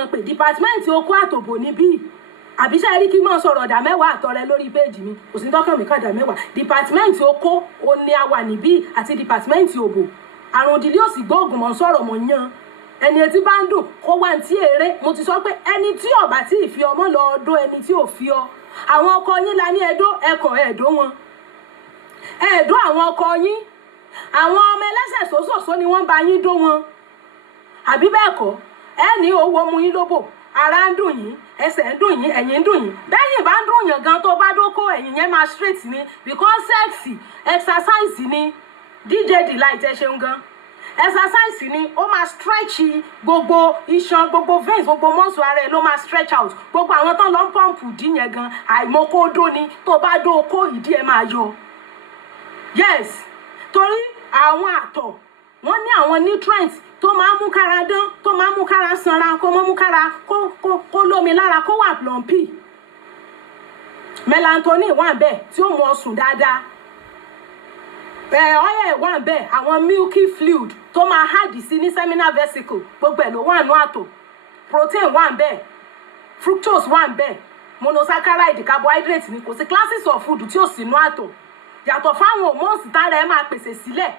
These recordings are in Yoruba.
mọ̀ pé department oko àtòbò níbí àbí ṣe rí kí mọ̀ sọ̀rọ̀ ọ̀dà mẹ́wàá àtọrẹ lórí péjì mi kò sí tọ́kàn mi kàn dà mẹ́wàá department oko ó ní a wà níbí àti department òbò àrùn ìdílé òsì gbóògùn mọ̀ sọ̀rọ̀ mọ̀ yan ẹni etí bá ń dùn kó wá ní tí èrè mo ti sọ pé ẹni tí ó bá tí ì fi ọmọ lọ ọdún ẹni tí ò fi ọ àwọn ọkọ yín la ní ẹdó ẹkọ ẹdó wọn ẹdó àwọn ọkọ yín àwọn ọmọ ẹlẹ́sẹ̀ sòsòsò ni wọ́n bá yín dó wọn àbí bẹ́ẹ̀ kọ́ ẹ ní owó mu yín lóbò ara ń dùn yín ẹsẹ̀ ń dùn yín ẹ̀yìn ń dùn yín bẹ́yìn bá ń dùn yàn gan tó bá dóko ẹ̀yìn yẹn máa straight ni because sex exercise ni DJ Delight ẹ ṣeun gan exercise ni ó máa stretch gbogbo iṣan gbogbo veins gbogbo muscle ara ẹ ló máa stretch out gbogbo àwọn tán lọ ń pọ́ǹpù dí yẹn gan àìmọ̀kódó ni tó bá dóko ìdí ẹ máa yọ yes torí àwọn àtọ̀ wọ́n ní àwọn nutrients tó máa mú kára dán tó máa mú kára sanra kó mọ́ mú kára kó lómi lára kó wà plumpy melatonin wà bẹ́ẹ̀ tí ó mú ọ sùn dáadáa oil wà bẹ́ẹ̀ àwọn milky fluid tó máa hard sí ní seminal vesicle gbogbo ẹ̀ ló wà nú àtọ̀ protein wà bẹ́ẹ̀ fructose wà bẹ́ẹ̀ monosaccharide carbohydrate ni kò sí classes of food tí ó sì nú àtọ̀ yàtọ̀ fáwọn hormones tára ẹ máa pèsè sílẹ̀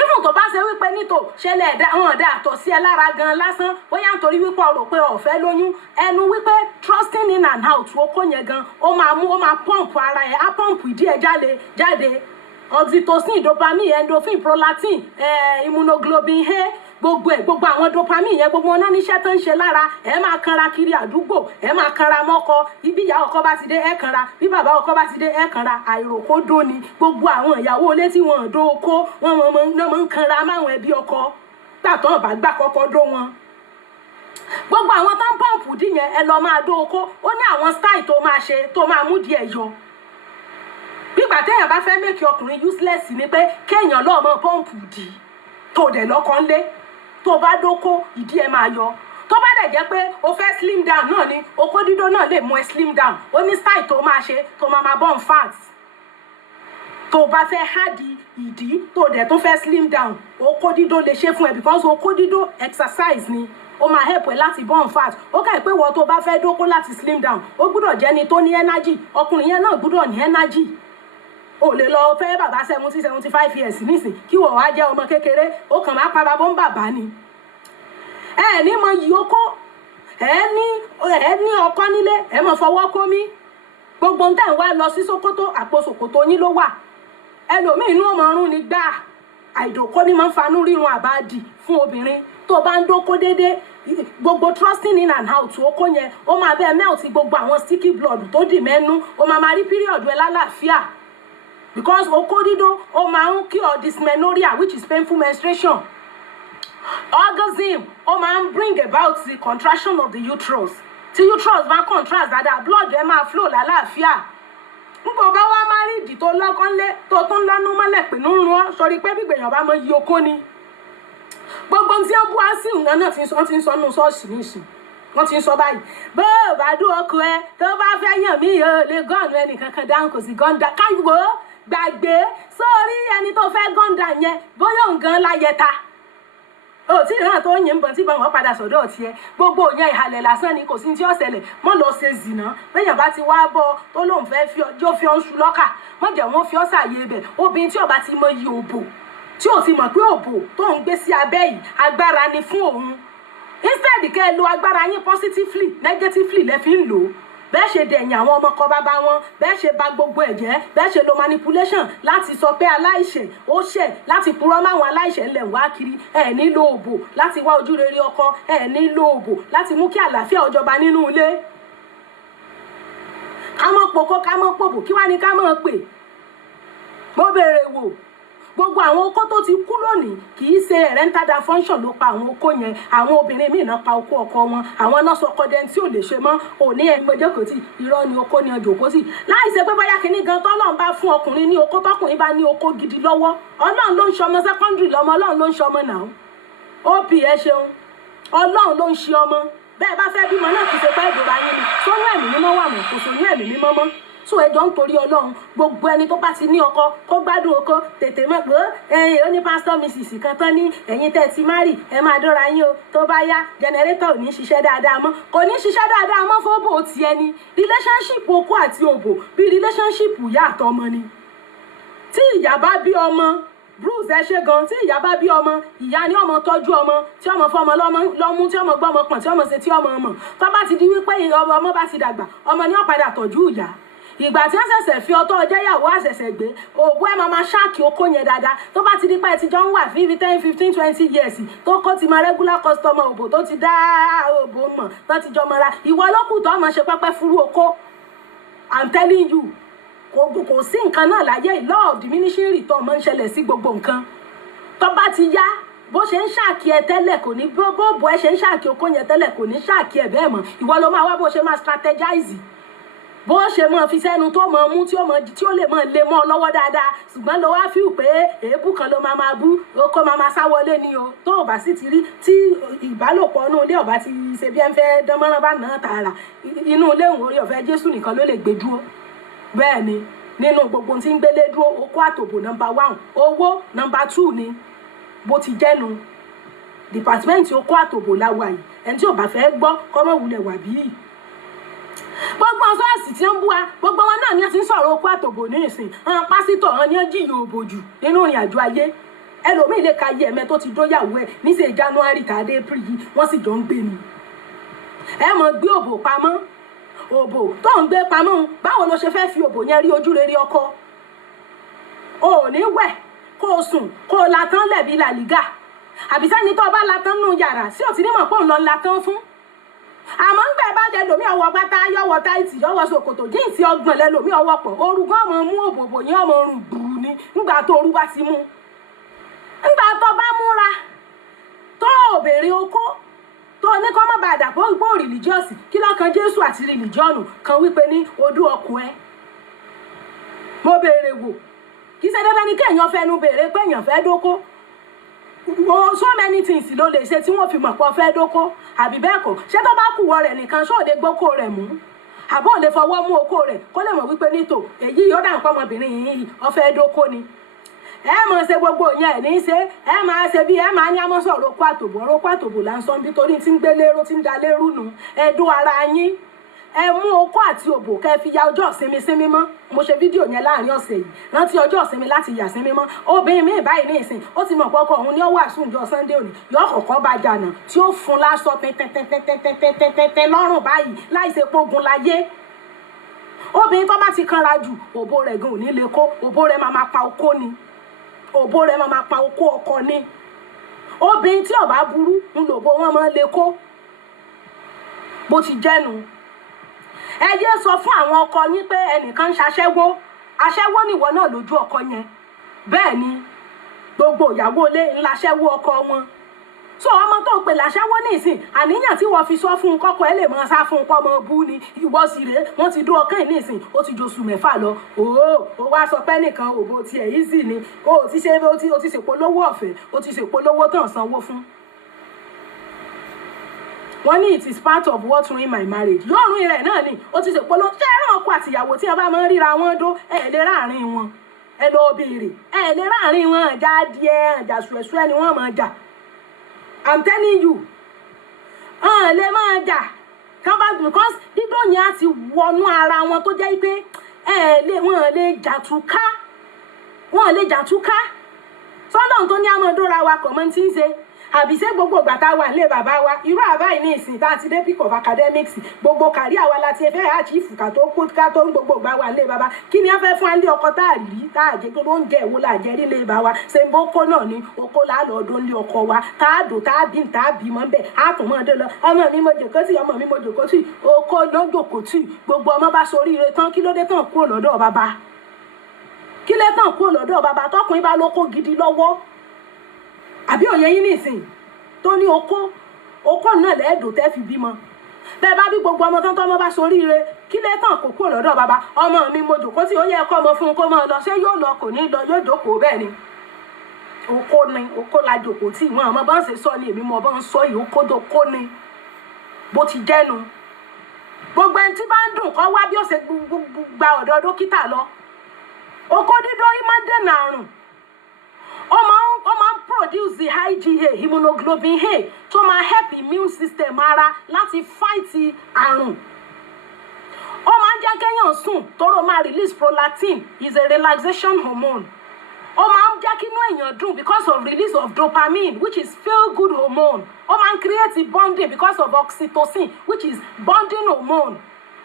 even tó bá ṣe wípé nítò ṣẹlẹ̀ ẹ̀dá àwọn ọ̀dà àtọ̀ sí ẹ lára gan lásán bóyá nítorí wípé o rò pé o fẹ́ lóyún ẹnu wípé trusting in and out okó yẹn gan ó máa pump ara ẹ á pump ìdí ẹ jáde oxytocin dopamine endorphin prolactin immunoglobulin A gbogbo àwọn dopamine yẹn gbogbo wọn náà níṣẹ́ tó ń ṣe lára ẹ máa kanra kiri àdúgbò ẹ máa kanra mọ́kọ ibi ìyá ọkọ bá ti dé ẹ kanra bí bàbá ọkọ bá ti dé ẹ kanra àìròkódó ni gbogbo àwọn ìyàwó ilé tí wọn dó okó wọn máa ń kanra máwọn ẹbí ọkọ gbàtọ́ ọ̀bá gbà kọ́kọ́ dó wọn gbogbo àwọn tó ń pọ́ǹpù dì yẹn ẹ lọ máa dó okó ó ní àwọn style tó máa ṣe tó máa mú díẹ̀ yọ bígbà téèyàn bá fẹ́ make ọkùnrin useless ni pé kéèyàn lọ́ọ́ mọ pọ́ǹpù dì tó dẹ̀ lọ́kàn lé tó bá dóko ìdí ẹ máa yọ tó bá dẹ̀ jẹ́ pé o fẹ́ slim down náà ni okó dídó náà lè mú ẹ slim down ó ní style tó máa ṣe tó máa burn fat tó bá fẹ́ hádi ìdí tó dẹ̀ tó fẹ́ slim down okó dídó lè ṣe fún ẹ because okó dídó exercise ni ó máa help ẹ láti burn fat ó kà pé wọ́n tó bá fẹ́ dóko láti slim down ó gbúdọ̀ jẹ́ ni tó ní energy ọkùnrin yẹn náà gbúdọ̀ ní energy o lè lọ fẹ́ bàbá 75 years nísìn kí wọ́n wá jẹ́ ọmọ kékeré ó kàn máa pa bàbá ń bàbá ni ẹ ní mọ yìí okó ẹ ní ọkọ nílé ẹ mọ fọwọ́ kó mi gbogbo ń tẹ̀ ń wá lọ sí Sókótó àpò Sòkòtò yín ló wà ẹlòmíì inú ọmọ ọrùn ni gbà àìdòkó ni máa ń fanú rírun àbáàdì fún obìnrin tó bá ń dóko déédéé gbogbo trusting in and out okó yẹn ó máa bẹ́ẹ̀ melt gbogbo àwọn sticky blood tó dì mẹ́nu ó máa rí period ẹ lálàáfíà because okó dídó ó máa ń cure dysmenorrhea which is painful menstruation orgasm ó máa ń bring about the contraction of the uterus tí uterus bá contract dáadáa blood ẹ máa flow lálàáfíà nígbà bá wá máa rí ìdí tó lọ́kàn lé tó tún lọ́nú mọ́lẹ̀ pé ń rún ọ́ sọrí pé gbígbèyàn bá mọ iye okó ni gbogbo tí ó bú á sí ìwọ̀n náà ti ń sọ nù ṣọ́ọ̀ṣì nísìn wọ́n ti ń sọ báyìí bó o bá dún ọkọ ẹ tó bá fẹ́ yàn mí o lè gọ́ọ̀nù ẹnìkan kan dáhùn kò sí gọ́ńdà káyìwó gbàgbé sórí ẹni tó fẹ́ gọ́ńdà yẹn bóyá nǹkan láyẹta o tí ìran tó yìn bọ̀ tí bọ̀ wọ́n padà sọ̀dọ̀ tiẹ̀ gbogbo yẹn ìhàlẹ̀ lásán ni kò sí tí ó ṣẹlẹ̀ mọ́ lọ ṣe zìnà lẹ́yìn bá ti wá bọ́ tó lóun fẹ́ fi ọjọ́ fi ọ́n ṣu lọ́kà mọ́ jẹ́ wọ́n fi ọ́ sàyè ibẹ̀ obìnrin tí ó bá ti mọ iye òbò tí ò ti mọ̀ pé òbò tó ń gbé sí abẹ́ yìí agbára ni fún òun instead kẹ́ ẹ lo agbára yín positively negatively lẹ́ fi ń lò ó bẹ́ẹ̀ ṣe dẹ̀yìn àwọn ọmọ kan bàbá wọn bẹ́ẹ̀ ṣe bà gbogbo ẹ̀ jẹ́ bẹ́ẹ̀ ṣe lo manipulation láti sọ pé aláìṣẹ̀ ó ṣẹ̀ láti purọ́ máwọn aláìṣẹ̀ ńlẹ̀ wá kiri ẹ̀ nílò òbò láti wá ojú rere ọkọ ẹ̀ nílò òbò láti mú kí àlàáfíà ó jọba nínú ilé ká mọ́ pokó ká mọ́ pòbò kí wá ní ká mọ́ pè mo béèrè wò gbogbo àwọn okó tó ti kú lónìí kì í ṣe erectile dysfunction ló pa àwọn okó yẹn àwọn obìnrin míì náà pa okó ọkọ wọn àwọn náà sọ kọdẹ tí ò lè ṣe mọ́ òní ẹgbẹjọkọ tí irọ́ ni okó ni ọjọ́ okó sí láì ṣe pé bóyá kínní gan tọ́lọ́run bá fún ọkùnrin ní okó tọkùnrin bá ní okó gidi lọ́wọ́ Ọlọ́run ló ń ṣọmọ secondary lọ́mọ Ọlọ́run ló ń ṣọmọ náà op ẹ ṣeun Ọlọ́run ló ń ṣe ọmọ bẹ́ẹ̀ bá fẹ́ bímọ náà kì í ṣe pé ìdòrò ayé ni sóyún ẹ̀mí mímọ́ wà mọ́ kò sóyún ẹ̀mí mímọ́ mọ́ so ẹjọ́ ń torí Ọlọ́run gbogbo ẹni tó bá ti ní ọkọ kó gbádùn oko tètè mọ̀ pé ó ní pásítọ̀ Mrs kan tán ní ẹ̀yin tẹ́ ti márì ẹ máa dọ́ra yín o tó bá yá jẹnẹrétọ̀ ò ní ṣiṣẹ́ dáadáa mọ́ kò ní ṣiṣẹ́ dáadáa mọ́ fóbò ti ẹni relationship oko àti òbò bí relationship ìyá àtọmọ ni tí ìyá bá bí ọmọ bruce ẹ ṣe gan tí ìyá bá bí ọmọ ìyá ni ọmọ tọ́jú ọmọ tí ọmọ fọmọ lọ́mú tí ọmọ gbọ́mọ pọ̀n tí ọmọ ṣe tí ọmọ mọ̀ tó bá ti di wípé ọmọ bá ti dàgbà ọmọ ni ó padà tọ́jú ìyá ìgbà tí wọ́n ṣẹ̀ṣẹ̀ fi ọtọ́ ọjọ́ ìyàwó àṣẹ̀ṣẹ̀ gbé òbó ẹ̀ máa ṣáàkì okó yẹn dáadáa tó bá ti di pé ẹ ti jọ ń wà 10 15 20 years tó kó ti mọ regular customer òbò tó ti dá òbò mọ̀ tó ti jọ mọ́ra ìwọ lókù tó ọmọ ṣe pẹ́pẹ́ fúrú okó I'm telling you kò sí nǹkan náà láyé law of diminishing return máa ń ṣẹlẹ̀ sí gbogbo nǹkan tó bá ti yá bó ṣe ń ṣáàkì ẹ tẹ́lẹ̀ kò ní bó ẹ ṣe ń ṣáàkì okó yẹn tẹ́lẹ̀ kò ní ṣáàkì ẹ bẹ́ẹ̀ mọ́ ìwọ ló máa wá bó ṣe máa strategize bó ṣe mọ fi sẹ́nu tó mọ mú tí ó lè mọ lé mọ́ lọ́wọ́ dáadáa ṣùgbọ́n ló wá fíù pé èébú kan ló máa bú okó máa sáwọlé ni o tó ò bá sì ti rí tí ìbálòpọ̀ inú ilé ọ̀bá ti ṣe bí ẹ ń fẹ́ dánmọ́rán bá náà tààrà inú ilé òun orí ọ̀fẹ́ Jésù nìkan ló lè gbé dúró bẹ́ẹ̀ ni nínú gbogbo tí ń gbélé dúró okó àtòbò number 1 owó number 2 ni bó ti jẹ́nu dìpátímẹ́ǹtì okó àtòbò láwa yìí ẹni tí ò bá fẹ́ gbọ́ kọ́mọ wulẹ̀ wà bí yìí gbogbo ṣọ́ọ̀ṣì tí ń bú wa gbogbo wọn náà ni wọ́n ti ń sọ̀rọ̀ okó àtòbò ní ìsìn pásítọ̀ wọn ni wọ́n jìyà òbò jù nínú ìrìn àjò ayé ẹlòmíì lè ka yé ẹ̀mẹ́ tó ti dóyàwó ẹ̀ níṣẹ́ January tàdé April yìí wọ́n sì jọ ń gbé ni ẹ mọ̀ gbé òbò pamọ́ òbò tó ń gbé pamọ́ báwo ló ṣe fẹ́ fi òbò yẹn rí ojú rere ọkọ o ò ní wẹ̀ kó o sùn kó o latán lẹ̀bi làlígà àbí sẹ́ni tó bá latán nù yàrá sí ò ti ní mọ̀ pé òun lọ latán fún àmọ́ ń gbẹ̀ bá jẹ lómi ọwọ́ pátá yọ̀wọ́ táìtì yọ̀wọ́ ṣòkòtò jíǹsì ọgbọ̀n lẹ lómi ọwọ́ pọ̀ orúkọ ọmọ mú òbòbò yẹn ọmọ rùn gbùrù ni ńgbà tó orú bá ti mú ńgbà tó bá múra tó òbèrè okó tó ní kọ́ mọ́ bá dàpọ̀ ìpò rìlíjíọ́sì kí lọ́kàn Jésù àti rìlíjíọ́nù kan wípé ní odú ọkùn ẹ mo béèrè wò kì í ṣe dandan ni kéèyàn fẹnu béèrè pé èèyàn fẹ́ dóko so many things ló lè ṣe tí wọ́n fi mọ̀ pọ̀ fẹ́ dóko àbí bẹ́ẹ̀ kọ́ ṣé tó bá kùwọ́ rẹ̀ nìkan ṣóòde gbókó rẹ̀ mú àbọ̀ lè fọwọ́ mú okó rẹ̀ kó lè mọ̀ wípé nítò èyí yóò dà nǹkan ọmọbìnrin yìí ọ̀fẹ́ dóko ni ẹ mọ̀ ṣe gbogbo yẹn ní ṣe ẹ máa ṣe bí ẹ máa ní àmọ́ sọ̀rọ̀ okó àtòbò là ń sọ bí torí tí ń gbé lérò tí ń da lérú nù ẹ dó ara yín ẹ mú okó àti òbò kẹ́ fi ya ọjọ́ ìsinmi mọ́ mo ṣe fídíò yẹn láàrin ọ̀sẹ̀ yìí rántí ọjọ́ ìsinmi láti yà sinmi mọ́ obìnrin mi báyìí ní ìsìn ó ti mọ̀ pọ́kọ́ òun ní ó wà sùn jọ Sunday òní yọ kọ̀ọ̀kan bá jànà tí ó fún lásọ tẹ́tẹ́tẹ́tẹ́tẹ́tẹ́tẹ́ lọ́rùn báyìí láì ṣe pógun láyé obìnrin tó bá ti kanra jù òbò rẹ̀ gan ò ní lè kó òbò rẹ̀ máa pa okó ni òbò rẹ̀ máa pa okó ọkọ ni obìnrin tí ó bá burú ń lòbò wọn máa lè kó bó ti jẹ́nu ẹ yé sọ fún àwọn ọkọ yín pé ẹnìkan ń ṣaṣẹ́wó aṣẹ́wó nìwọ náà lójú ọkọ yẹn bẹ́ẹ̀ ni gbogbo ìyàwó ilé ńlá aṣẹ́wó ọkọ wọn so ọmọ tó pè láṣẹ́wó nísìn àníyàn tí wọ́n fi sọ fún un kọ́kọ́ ẹ lè máa sá fún un kọ́ ọmọ bú ni ìwọ sì rèé wọ́n ti dún ọkàn nísìn ó ti josù mẹ́fà lọ ó wá sọ pé nìkan òbò tiẹ̀ easy ni ó ti ṣèpolówó ọ̀fẹ́ ó ti ṣèpolówó tán sanwó fún wọ́n ní it is part of what ruin my marriage yóò rún rẹ̀ náà ni ó ti ṣèpolówó ṣé ẹ̀rọ ọkọ àtìyàwó tí wọ́n bá máa ń ríra wọn dó ẹ̀ lè ráàrin wọn ẹ lọ béèrè ẹ̀ lè ráàrin wọn ẹ̀já díẹ̀ ẹ̀jà ṣùẹ̀ṣùẹ̀ ni wọ́n máa jà I'm telling you lè máa jà kan bá because dídó yẹn á ti wọnú ara wọn tó jẹ́ pé wọ́n lè jà túká sọ́dọ̀ tó ní àmọ́dóra wa kọ̀ mọ́ tí ń ṣe àbí ṣé gbogbo ìgbà tá a wà nílé bàbá wa irú àbáyé ní ìsìn tá a ti dé peak of academics gbogbo kàrí àwa láti ẹfẹ́ àchífù ká tó ń gbogbo ìgbà wà nílé bàbá kí ni wọ́n fẹ́ fún alẹ́ ọkọ tá a rí tá a jẹ́ pé ló ń jẹ́ ìwó là jẹ́ nílé bàbá wa ṣe ń bó kó náà ní okó lálọ́ ọdún ní ọkọ wa tá a dò tá a bí mọ́ bẹ́ẹ̀ á tún mọ́ ọdẹ lọ ọmọ mi mo jòkó tì okó náà jòkó tì gbogbo ọmọ bá sorí ire tán kí ló dé tán kúrò lọ́dọ̀ bàbá kí lé tán kúrò lọ́dọ̀ bàbá tọkùnrin bá lóko gidi lọ́wọ́ àbí òye yín nìsín tó ní okó náà lẹ́ẹ̀dọ̀ tẹ́ fi bímọ bẹ́ẹ̀ bá bí gbogbo ọmọ tán tọ́mọ bá soríire kí lé tán kò kúrò lọ́dọ̀ bàbá ọmọ mi mo jòkó tí ó yẹ kọ́ ọmọ fún un kó máa lọ ṣé yóò lọ kò ní lọ yóò jókòó bẹ́ẹ̀ ni okó la jòkó tí ìwọ̀n àmọ́ bá ń ṣe sọ ni èmi mo bá ń sọ yìí okó ni bó ti jẹ́nu gbogbo gbogbo ẹni tí bá ń dùn kọ́ wá bí ó ṣe gba ọ̀dọ̀ dókítà lọ. Oko dídó yìí máa ń dènà àrùn. Ó máa ń produce the IgA, hemoglobin A, tó máa help immune system ara láti fight àrùn. Ó máa ń jẹ́ kéèyàn sùn tóró máa release prolactin, is a relaxation hormone. Ó máa ń jẹ́ kí inú èèyàn dùn because of release of dopamine, which is feel good hormone. Ó máa ń create bonding because of oxytocin, which is bonding hormone.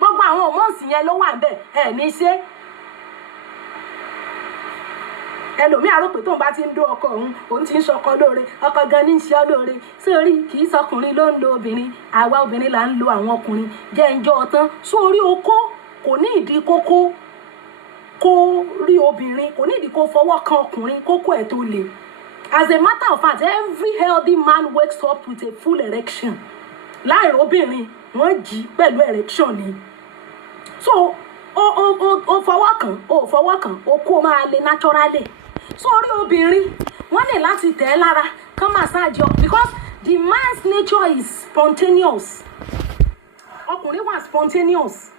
Gbogbo àwọn hormones yẹn ló wà ńbẹ̀ ní ṣe. Ẹlòmíì á rò pé tóun bá ti ń dó ọkọ òun ti ń ṣọkọ lóore, ọkọ gan ní ń ṣe ọ́ lóore. Sórí kì í sọkùnrin ló ń lo obìnrin, àwa obìnrin là ń lo àwọn ọkùnrin. Jẹ́ ǹjọ́ ọ̀tán sórí okó kò ní ìdí kókó kó rí obìnrin, kò ní ìdí kó fọwọ́ kan ọkùnrin kókó ẹ̀ tó le. As a matter of fact, every healthy man wakes up with a full erection. Láìrò obìnrin wọ́n jí pẹ̀lú erection ni. So o fọwọ́ kan, o fọwọ́ kan, okó máa le naturally. So orí obìnrin wọ́n ní láti tẹ̀ ẹ́ lára kán massage ọ because the man's nature is spontaneous. Ọkùnrin wà spontaneous.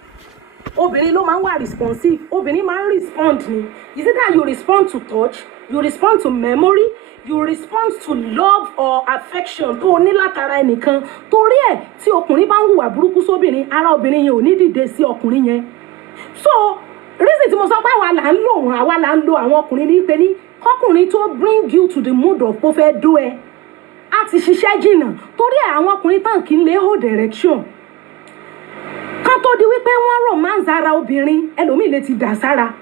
Obìnrin ló máa ń wà responsive. Obìnrin máa ń respond ni. Is it that you respond to touch, you respond to memory, you respond to love or affection tó ní látara ẹnìkan. Torí ẹ̀ tí ọkùnrin bá ń hùwà burúkú sóbìnrin, ara obìnrin yẹn ò ní dìde sí ọkùnrin yẹn. So reason tí mo sọ pé àwa là ń lo àwọn ọkùnrin ní pé ní kọkùnrin tó bring you to the mood of kó fẹ́ dó ẹ á ti ṣiṣẹ́ jìnnà. Torí ẹ̀ àwọn ọkùnrin tán kì í lè hold direction. Kan tó di wípé wọ́n romance ara obìnrin, ẹlòmíì lè ti dà sára,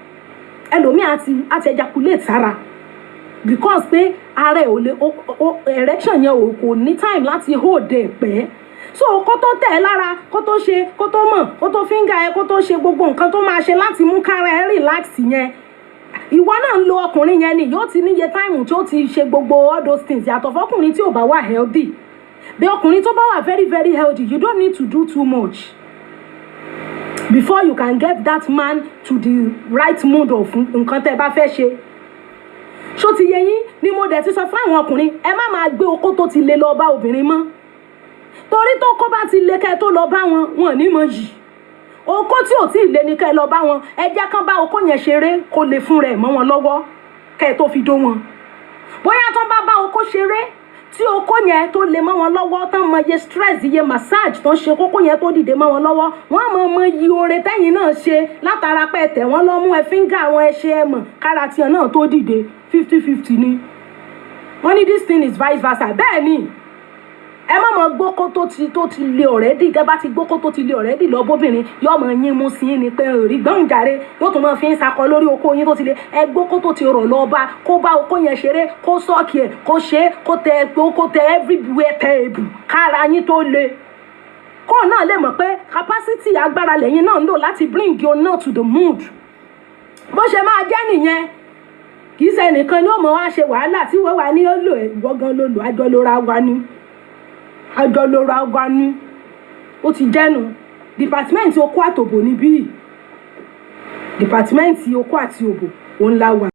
ẹlòmíì àti ejaculate sára because pé ara ẹ̀ ò lè erection yẹn kò ní time láti hold ẹ̀ pẹ́. So kó tó tẹ̀ ẹ́ lára, kó tó ṣe, kó tó mọ̀, kó tó finger ẹ, kó tó ṣe gbogbo nǹkan tó máa ṣe láti mú kára ẹ relax yẹn. Ìwọ náà ń lo ọkùnrin yẹn ni yóò ti níye time tí ó ti ṣe gbogbo all those things yàtọ̀ fọkùnrin tí ò bá wà healthy. Bí ọkùnrin tó bá wà very very healthy, you don't need to do too much before you can get that man to the right mood of nǹkan tẹ́ bá fẹ́ ṣe. Ṣó ti yé yín ni mo dẹ̀ ti sọ fún àwọn ọkùnrin ẹ má máa gbé okó tó ti lè lọ bá obìnrin mọ́. Torí tó kó bá ti lè kẹ́ tó lọ bá wọn ní mọ̀ yìí. Okó tí ò tí ì lè ní kẹ́ lọ bá wọn, ẹ jẹ́ kán bá okó yẹn ṣeré kó lè fún rẹ̀ mọ́ wọn lọ́wọ́ kẹ́ tó fi dó wọn. Bóyá tán bá okó ṣeré tí okó yẹn tó lè mọ́ wọn lọ́wọ́ tán mọ iye stress iye massage tán ṣe kókó yẹn tó dìde mọ́ wọn lọ́wọ́, wọ́n mọ iye oore tẹ́yìn náà ṣe látara pé tẹ̀ wọ́n lọ mú ẹ fíńgà àwọn ẹṣẹ́ ẹ mọ̀ kára tiẹ̀ náà tó dìde 50-50 ni. Wọ́n ní this thing is vice versa. Bẹ́ẹ̀ ni ẹ má mọ gbókó tó ti lé already. Gẹ́gẹ́ bá ti gbókó tó ti lé already lọ bóbìnrin yóò mọ yín mú sí ni pé rí gbọ̀ǹjàre yóò tún mọ fi ń sakọ lórí okó yín tó ti lé. Ẹ gbókó tó ti rọ̀ lọ bá kó bá okó yẹn ṣeré kó sọ́ọ̀kì ẹ̀ kó ṣe kó tẹ everywhere tẹ èbù kára yín tó le. Kó náà lè mọ̀ pé capacity agbára lẹ́yìn náà ń lò láti bring you now to the mood. Bó ṣe máa jẹ́ nìyẹn. Kì í ṣe ẹnìkan ni ó mọ̀ wá ṣe wàhálà tí wọ́n wà ní ó lò ẹ̀ gbọ́ngàn ló lò àjọlóra wa ni. Àjọlóra wa ni ó ti jẹ́nu. Department okó àtòbò ni bí. Department okó àti òbò òun la wà.